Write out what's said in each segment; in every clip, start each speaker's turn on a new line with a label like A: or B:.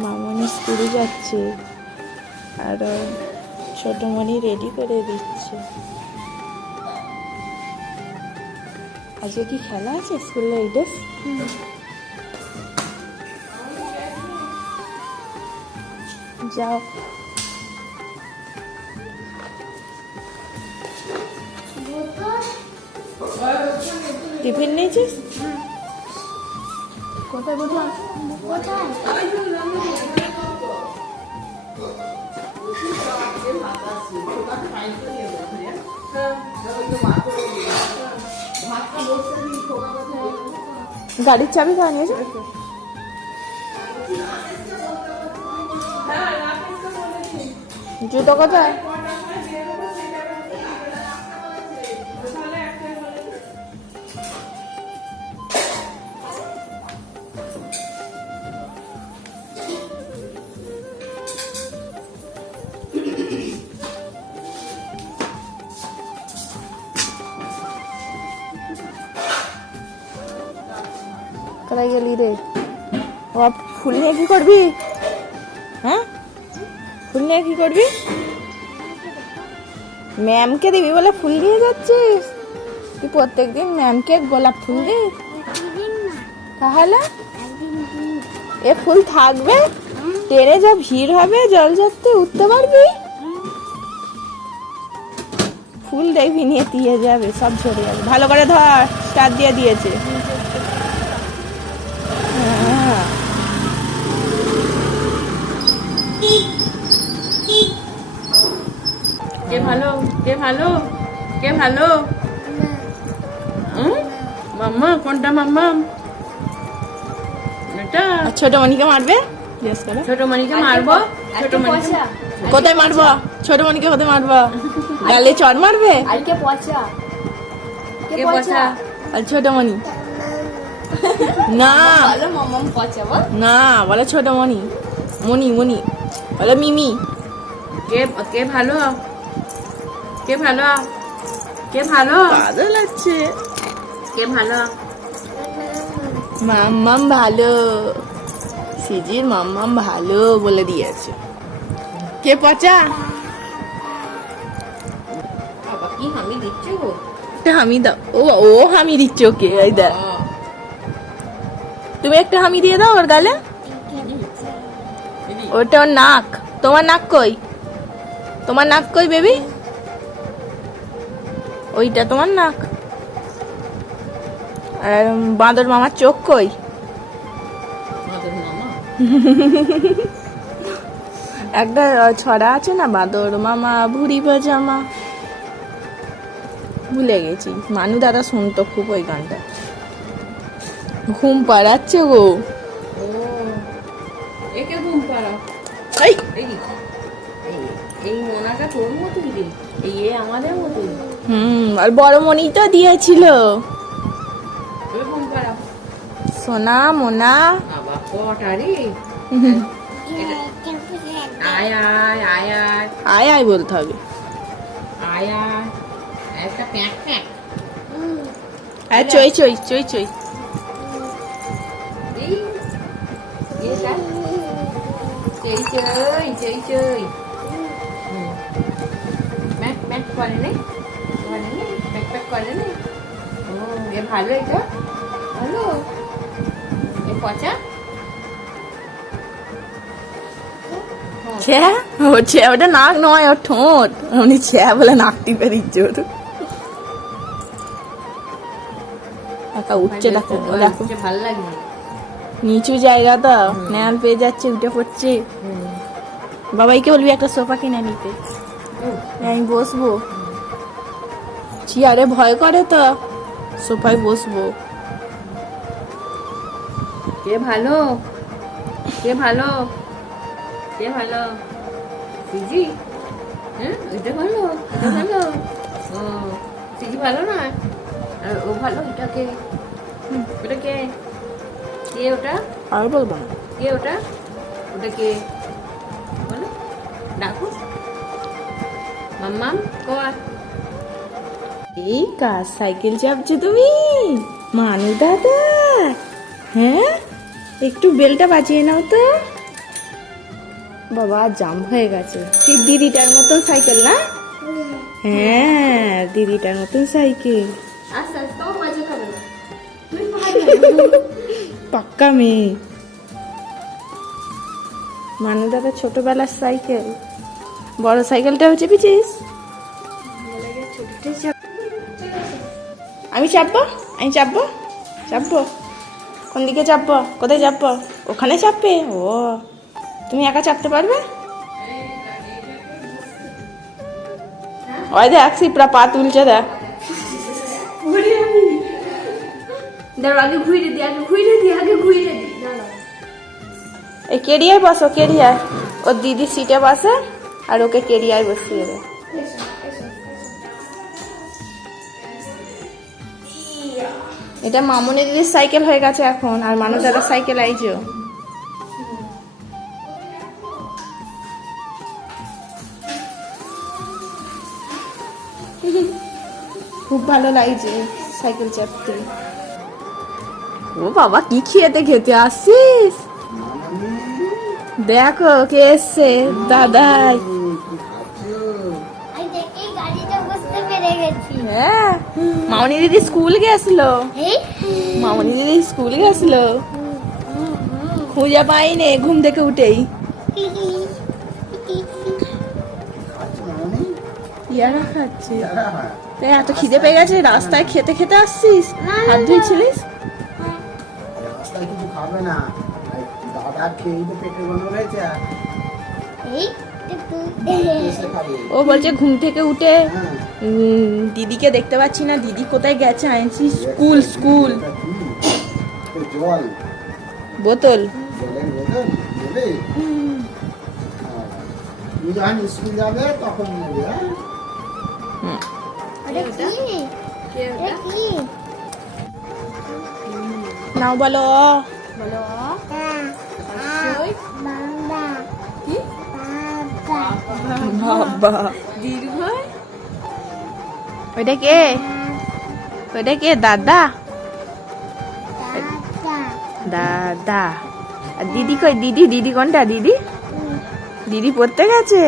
A: মামনি স্কুলে যাচ্ছে আর ছোটমণি রেডি করে দিচ্ছে। আজকে কি খেলা আছে স্কুলে এইডেস যাও। টিফিন নিয়েছিস? কোথায় বললাম গাড়ির চাবি কার নিয়েছো? জুতো কোথায়? রে। ফুল নিয়ে কি করবি? হ্যাঁ? ফুল নিয়ে কি করবি? ম্যামকে দিবি বলে ফুল দিয়ে যাচ্ছিস? তুই প্রত্যেকদিন ম্যামকে গোলাপ ফুল দিস তাহলে? এ ফুল থাকবে? টেরে যা ভিড় হবে, জল যাতে উঠতে পারবি? ফুল দেখবি নিয়ে দিয়ে যাবে, সব ঝরে যাবে। ভালো করে ধর, স্টার দিয়ে দিয়েছে। কে ভালো? কে ভালো? কে ভালো? মাম্মা কোনটা মাম্মা? এটা। ছোট মনিকে মারবে? ছোট মনিকে মারবো? ছোট মনিকে কোথায় মারবো? ছোট মনিকে কোথায় মারবো? গালে চর মারবে?
B: পচা।
A: কে পচা? আর ছোট মনি না।
B: পচা বল।
A: না বলে ছোট মনি মনি মনি বলে মিমি। কে কে ভালো? কে ভালো? কে ভালো? পাগল আছে কে ভালো? মাম্মাম ভালো। সিজির মাম্মাম ভালো বলে দিয়েছে। কে পচা?
B: বাবা কি হামি দিচ্ছ? গো
A: হামি দাও। ও ও হামি দিচ্ছ ওকে এই দেখ। তুমি একটা হামি দিয়ে দাও ওর গালে। ওটা ওর নাক। তোমার নাক কই? তোমার নাক কই বেবি? ওইটা তোমার নাক? আর বাঁদর মামার চোখ কই? একটা ছড়া আছে না? বাঁদর মামা ভুড়ি পাজামা। ভুলে গেছি। মানু দাদা শুনতো খুব ওই গানটা। ঘুম পাড়াচ্ছে গো।
B: একে ঘুম পাড়া
A: এই!
B: মোনাটা তোর মতোই রে। এই আমাদের মতোই।
A: হুম আর বড় মনি তো দিয়েছিল। সোনা মোনা।
B: আয় আয়
A: বলতে হবে।
B: আয়
A: চই চই চই চই।
B: এটা চই চই চই নে করে নে। প্যাক করে নে এ ভালো এটা ভালো এ পচা
A: ছ্যা ও ছ্যা ওটা নাক নয় ওর ঠোঁট উনি ছ্যা বলে নাক টিপে দিচ্ছে ওর একা উঠছে দেখো দেখো
B: ভালো লাগে
A: নিচু জায়গা তো নেয়াল পেয়ে যাচ্ছে উঠে পড়ছে বাবাইকে বলবি একটা সোফা কিনে নিতে আমি বসবো চেয়ারে ভয় করে তো। সোফায় বসবো।
B: কে ভালো? কে ভালো? কে ভালো? সিজি? হ্যাঁ ওইটা ভালো ওটা ভালো। ও সিজি ভালো না? আর ও ভালো ওটা কে? ওটা কে? কে ওটা?
A: আর বলব না।
B: কে ওটা? ওটা কে? বলো ডাকো। মাম্মাম কর
A: এই কার সাইকেল চাপছো তুমি? মানু দাদা। হ্যাঁ? একটু বেলটা বাজিয়ে নাও তো। বাবা জাম হয়ে গেছে। কি দিদিটার মতন সাইকেল না? হ্যাঁ দিদিটার মতন সাইকেল।
B: না। তুমি
A: পাক্কা মেয়ে। মানু দাদা ছোটবেলার সাইকেল। বড় সাইকেলটা হচ্ছে পিছিস। আমি চাপবো? আমি চাপবো? চাপবো? কোন দিকে চাপবো? কোথায় চাপবো? ওখানে চাপবে? ও তুমি একা চাপতে পারবে? ওই দেখ সিপরা পা তুলছে দেখ। এই কেরিয়ায় বসো কেরিয়ায় ওর দিদি সিটে বসে আর ওকে কেরিয়ায় বসিয়ে দেয়। এটা মামনি দিদির সাইকেল হয়ে গেছে এখন, আর মানুষ দাদার সাইকেল আইছো খুব ভালো লাগছে সাইকেল চাপতে। ও বাবা, কি খেতে খেতে আসছিস? দেখো কে এসছে, দাদাই। হ্যাঁ মামনি দিদি স্কুল গেছিল মামনি দিদি স্কুল গেছিল খুঁজে পাইনি ঘুম থেকে উঠেই ইয়ারা খাচ্ছে তা এত খিদে পেয়ে গেছে রাস্তায় খেতে খেতে আসছিস হাত ধুইছিলিস
C: রাস্তায় কিছু খাবে না দাদা খেয়েই তো পেটে গন্ডগোল হয়েছে আর
D: এই টুকু।
C: এসে খাবে
A: ও বলছে ঘুম থেকে উঠে
C: হ্যাঁ
A: দিদিকে দেখতে পাচ্ছি না দিদি কোথায় গেছে? আনছি স্কুল স্কুল। বোতল। নাও বলো।
D: বাবা।
B: দীর্ঘ?
A: ওইটা কে ওইটা কে দাদা
D: দাদা।
A: আর দিদি কই দিদি দিদি কোনটা দিদি দিদি পড়তে গেছে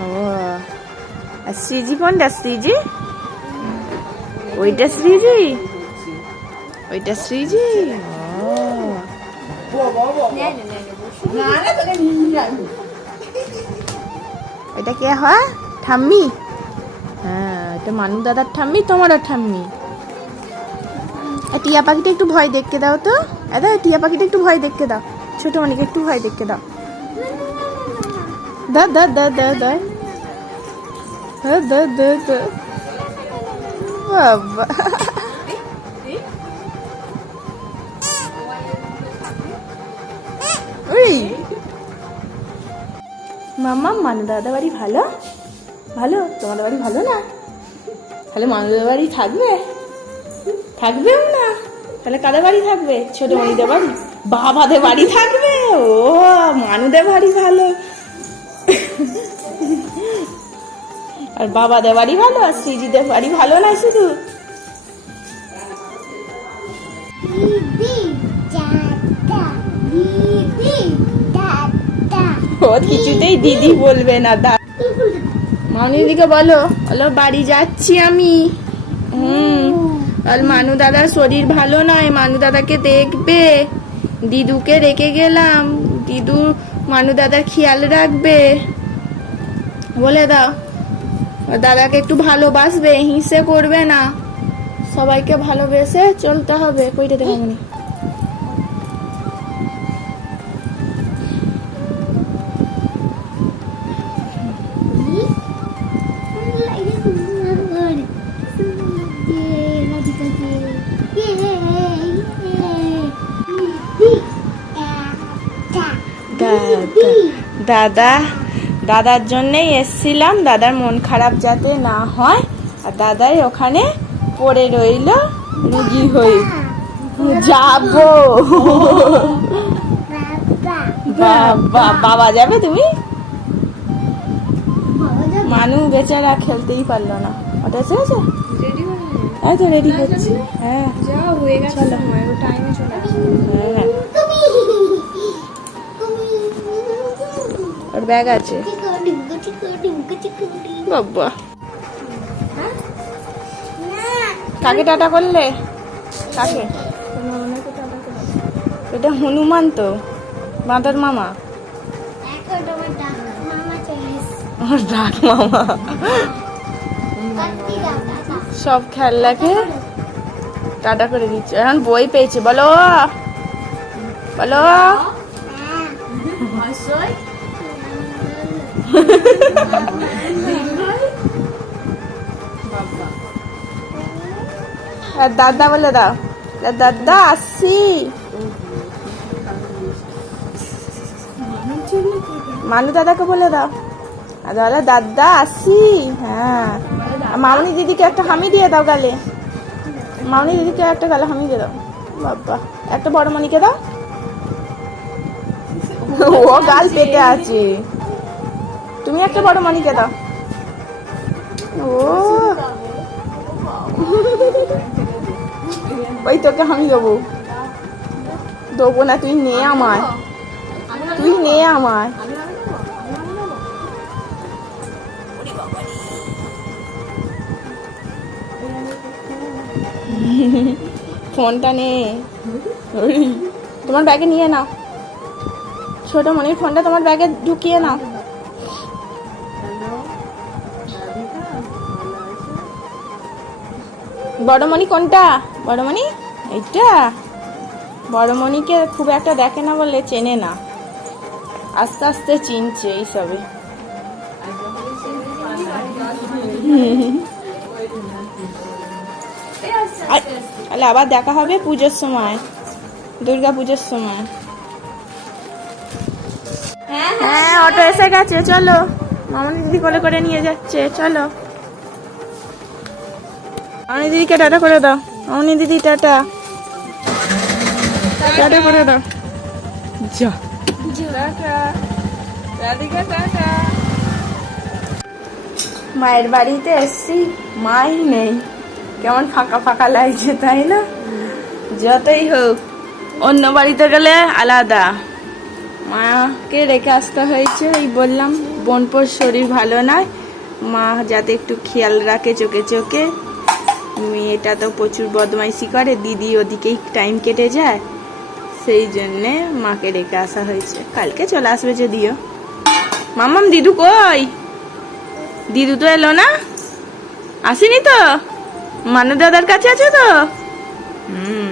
A: ও আর শ্রীজি কোনটা শ্রীজি ওইটা শ্রীজি ওইটা শ্রীজি ও ওইটা কে হয় ঠাম্মি হ্যাঁ এটা মানু দাদার ঠাম্মি, তোমারও ঠাম্মি। টিয়া পাখিটা একটু ভয় দেখতে দাও তো। দাদা, টিয়া পাখিটা একটু ভয় দেখতে দাও। ছোট মানিকে একটু ভয় দেখতে দাও। দা দা দা দা দা দা দা দা ওই। মামা, মানু দাদা বাড়ি ভালো? ভালো? তোমাদের বাড়ি ভালো না? তাহলে মানু দাদা বাড়ি থাকবে? থাকবেও না? তাহলে কাদের বাড়ি থাকবে? ছোট মনিদের বাড়ি? বাবাদের বাড়ি থাকবে? ও মানুদের বাড়ি ভালো। আর বাবাদের বাড়ি ভালো? আর শ্রীজিদের বাড়ি ভালো না শুধু? কিছুতেই দিদি বলবে না দা মামনি দিদিকে বলো। বলো, বাড়ি যাচ্ছি আমি। হুম। আর মানু দাদার শরীর ভালো নয়, মানু দাদাকে দেখবে। দিদুকে রেখে গেলাম। দিদু, মানু দাদার খেয়াল রাখবে। বলে দাও। দাদাকে একটু ভালোবাসবে, হিংসে করবে না। সবাইকে ভালোবেসে চলতে হবে। কইটা দেখো
D: দাদা
A: দাদার জন্যেই এসছিলাম। দাদার মন খারাপ যাতে না হয়। আর দাদাই ওখানে পড়ে রইল রুগী হয়ে। যাব।
D: বাবা।
A: যাবে তুমি? মানু বেচারা খেলতেই পারল না। ওটা
B: রেডি হয়ে
A: তো রেডি হচ্ছে। হ্যাঁ।
B: হয়ে চলে। আসবে
A: হ্যাঁ। ওর ব্যাগ আছে। বাবা। কাকে টাটা করলে? কাকে? এটা হনুমান তো। বাঁদর মামা।
D: ডাক মামা।
A: সব খেলনাকে টাটা করে দিচ্ছে। এখন বই পেয়েছে। বলো। বলো।
D: হ্যাঁ।
A: দাদা বলে দাও। দাদা আসছি মানু দাদাকে বলে দাও। আর দাদা, আসি। হ্যাঁ। মামনি দিদিকে একটা হামি দিয়ে দাও গালে। মামনি দিদিকে একটা গালে হামি দিয়ে দাও। বাবা, একটা বড় মনিকে দাও। ও গাল পেতে আছে। তুমি একটা বড় মনিকে দাও। ও। ওই তোকে আমি দেবো। দেবো না, তুই নে আমায়। তুই নে আমায়। ফোনটা নে। তোমার ব্যাগে নিয়ে নাও। ছোট মনির ফোনটা তোমার ব্যাগে ঢুকিয়ে নাও। বড়মণি কোনটা? বড়মণি? এইটা? বড়মণিকে খুব একটা দেখে না বলে চেনে না। আস্তে আস্তে চিনছে এইসবে। তাহলে আবার দেখা হবে পুজোর সময়, দুর্গা পুজোর সময়। হ্যাঁ অটো এসে গেছে, চলো। মামনি দিদি কোলে করে নিয়ে যাচ্ছে, চলো। মামনি দিদিকে টাটা করে দাও। মামনি দিদি, টাটা। টাটা করে দাও। যা। মায়ের বাড়িতে এসছি, মাই নেই। কেমন ফাঁকা ফাঁকা লাগছে, তাই না? যতই হোক, অন্য বাড়িতে গেলে আলাদা। মাকে রেখে আসতে হয়েছে ওই বললাম, বোনপোর শরীর ভালো নয়। মা যাতে একটু খেয়াল রাখে চোখে চোখে। মেয়েটা তো প্রচুর বদমাইশি করে। দিদি ওদিকেই টাইম কেটে যায়। সেই জন্যে মাকে ডেকে আসা হয়েছে। কালকে চলে আসবে যদিও। মামাম, দিদু কই? দিদু তো এলো না? আসেনি তো? মানু দাদার কাছে আছো তো? হুম।